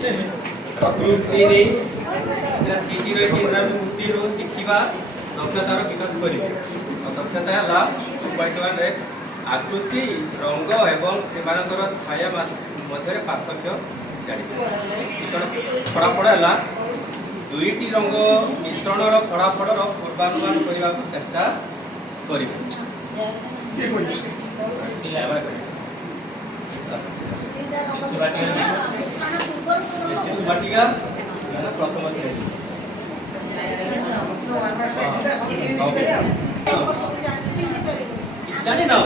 Group 3 एटा सीटी रो इंद्रावृत्ति रो शिखिबा दक्षतार विकास करिवे। दक्षता हला वर्तमान रे आकृति रंग एवं सेमानकर छाया मध्य पार्थक्य जानि फलाफल हला दुईटी रंग मिश्रणर फलाफलर पूर्वानुमान करने को चेष्टा करिवे। शिशु बाटिका प्रथम जानी ना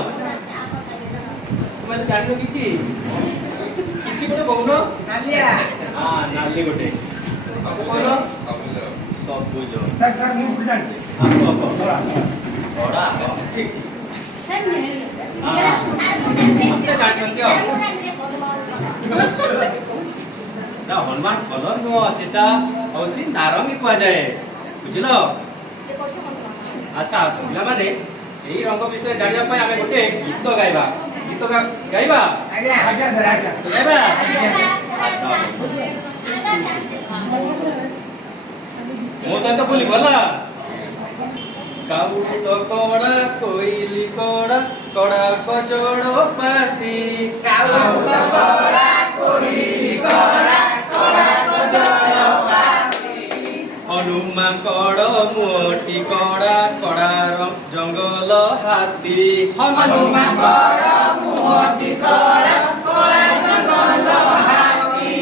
तुम जान कि गोटे कौन हाँ नाली गोटे सबुज ठीक ना हनुमान कलर नुह सेटा हूँ नारंगी कह जाए बुझल। अच्छा पिला माने यही रंग विषय जानापी आम गोटे गीत गाइबा गीत गाइबा गाइबा मो सहित बोली भला काउट कड़ा कोइली कड़ा कड़ा कजड़ पाती काउट कड़ा कोइली कड़ा कड़ा कजड़ पाती हनुमान कड़ मोटी कड़ा कड़ा जंगल हाथी हनुमान कड़ मोटी कड़ा कड़ा जंगल हाथी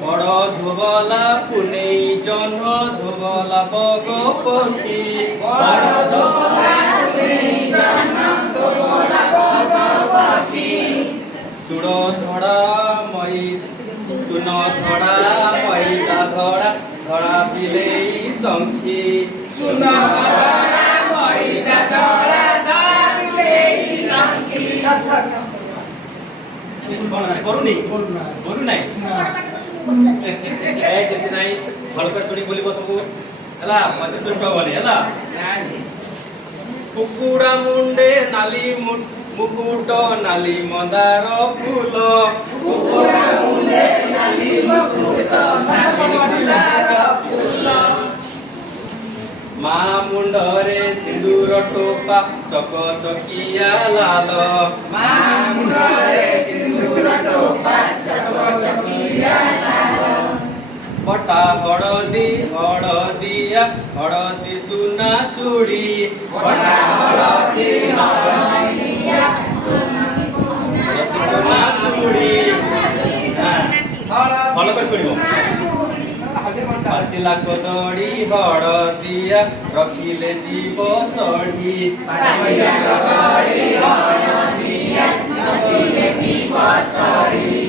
बड़ धोबला पुने जन्म धोबला बगपति बड़ धोबला पुने जन्म धोबला बगपति चूड़ धड़ा मई चून धड़ा मैदा धड़ा धड़ा बिलेई संखी चून धड़ा मैदा धड़ा धड़ा बिलेई संखी करूनी करू नाही सेति नाही भल कर सुनी बोली सबू हला मते दुष्ट बने हला कुकुड़ा मुंडे नाली मुकुट नाली मंदार फूल कुकुड़ा मुंडे नाली मुकुट नाली मंदार फूल मा मुंडरे सिंदूर टोपा चक चकिया लाल मा मुंडरे सिंदूर टोपा चक चकिया लाल पटा हळदी हळदिया हळदी सुना चूड़ी पटा हळदी हळदिया सुना चूड़ी भल कर सुनिबो पाचिला कदड़ी हळदिया रखिले जीव सढ़ी पाचिला कदड़ी हळदिया रखिले जीव सढ़ी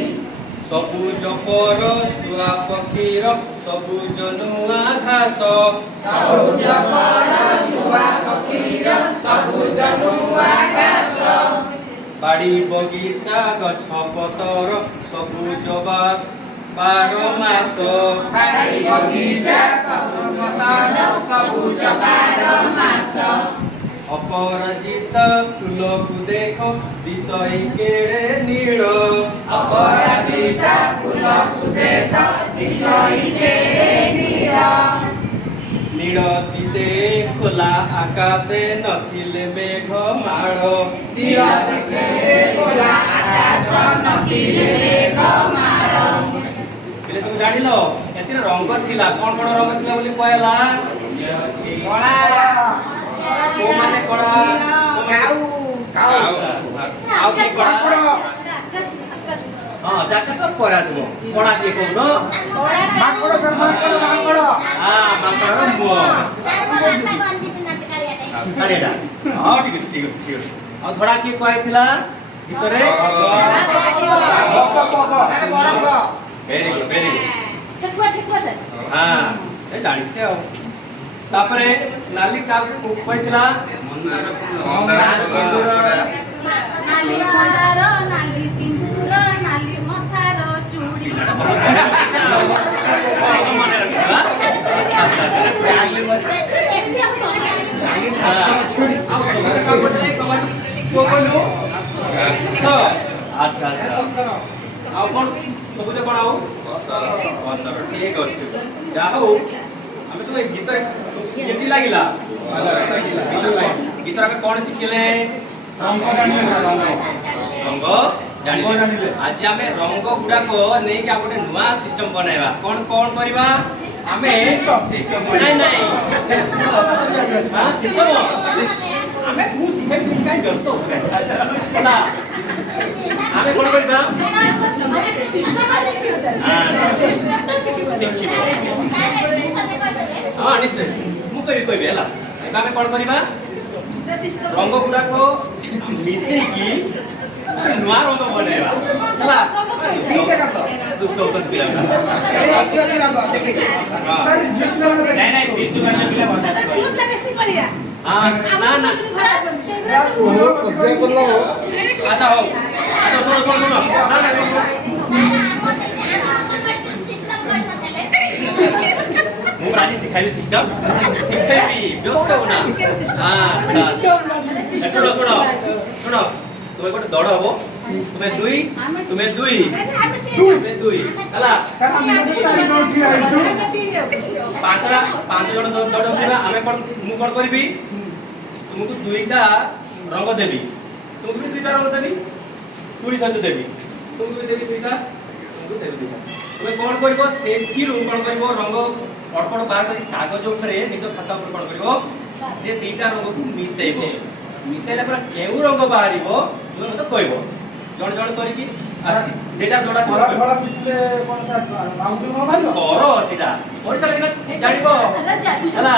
सबुज पर सुआ पक्षीर सबुज नुआ घास सबुज पर सुआ पक्षीर सबुज नुआ घास बाड़ी बगीचा गछ पतर सबुज बार मास बाड़ी बगीचा सबुज पतर सबुज बार मास अपराजिता फूल को देख दिशई केड़े नील अपराजिता फूल को देख दिशई केड़े नील नील दिशे खोला आकाशे नथिले मेघ माड़ नील दिशे खोला आकाश नथिले मेघ माड़ बेले सब जानिलो एतिर रंग थिला कोन कोन रंग थिला बोली कहला कला को माने कड़ा काऊ काऊ काऊ की कड़ा हां जाका तो परासबो कड़ा के कोन माकड़ सर माकड़ हां माकड़ रो मो काड़ेडा हां ठीक आ थोड़ा की कहथिला ভিতরে वेरी गुड ठीक है सर हां ए जानिछे आ तापरे नाली का कहथिला मंदार सिंदूर नाली मंदार नाली सिंदूर नाली मथार चूड़ी माने रखला अच्छा अच्छा ସବୁଜ କଣ ଆଉ ପତର ଠିକ ଅଛି ଯା ହଉ ଆମେ ସବୁ ଗୀତ କେମିତି ଲାଗିଲା ଗୀତ ଆମେ କଣ ଶିଖିଲେ ରଙ୍ଗ ଜାଣିଲେ ଆଜି ଆମେ ରଙ୍ଗ ଗୁଡାକ ନେଇକି ଆଉ ଗୋଟେ ନୂଆ ସିଷ୍ଟମ ବନାଇବା କଣ କଣ କରିବା ଆମେ ନାଇଁ ଆମେ ମୁଁ ଶିଖେଇବି କାଇଁ ବ୍ୟସ୍ତ ହେଲା ଆମେ କଣ କରିବା ହଁ ନିଶ୍ଚୟ ମୁଁ କହିବି ହେଲା ଏବେ ଆମେ କଣ କରିବା ରଙ୍ଗ ଗୁଡାକ ମିଶେଇକି ନୂଆ ରଙ୍ଗ ବନେଇବା ହେଲା ଦୁଷ୍ଟ ହଉଛନ୍ତି ପିଲାଗୁଡା ନାଇଁ ଶିଶୁ ମାନେ ପିଲା ବଢିଆ ନା ନା ଆଚ୍ଛା ହଉ ଶୁଣ ନା ମୁଁ ଆଜି ଶିଖାଇବି ସିଷ୍ଟମ ଶିଖେଇବି ବ୍ୟସ୍ତ ହଉ ନା ଶୁଣ ତୁମେ ଗୋଟେ ଦୌଡ଼ ହବ ତୁମେ ଦୁଇ ହେଲା ପାଞ୍ଚ ଜଣ ଦୌଡ଼ କରିବା ଆମେ ମୁଁ କଣ କରିବି ତୁମକୁ ଦୁଇଟା ରଙ୍ଗ ଦେବି ତୁମକୁ ବି ଦୁଇଟା ରଙ୍ଗ ଦେବି ତୁଳି ସହିତ ଦେବି ତୁମକୁ ବି ଦେବି ଦୁଇଟା ତୁମକୁ ଦେବି ଦୁଇଟା ତୁମେ କଣ କରିବ ସେଥିରୁ କଣ କରିବ ରଙ୍ଗ ଅଳ୍ପ ବାହାର କରି କାଗଜ ଉପରେ ନିଜ ଖାତା ଉପରେ କଣ କରିବ ସେ ଦୁଇଟା ରଙ୍ଗକୁ ମିଶେଇବ ମିଶେଇଲା ପରେ କେଉଁ ରଙ୍ଗ ବାହାରିବ ତୁମେ ମତେ କହିବ ଜଣ ଜଣ କରିକି ଆସି যেটা দড়া ছিল ফলা পিছলে কোন সাইড মাউন্ট নো মারিব কর সেটা পরিচালনা জানিব ହେଲା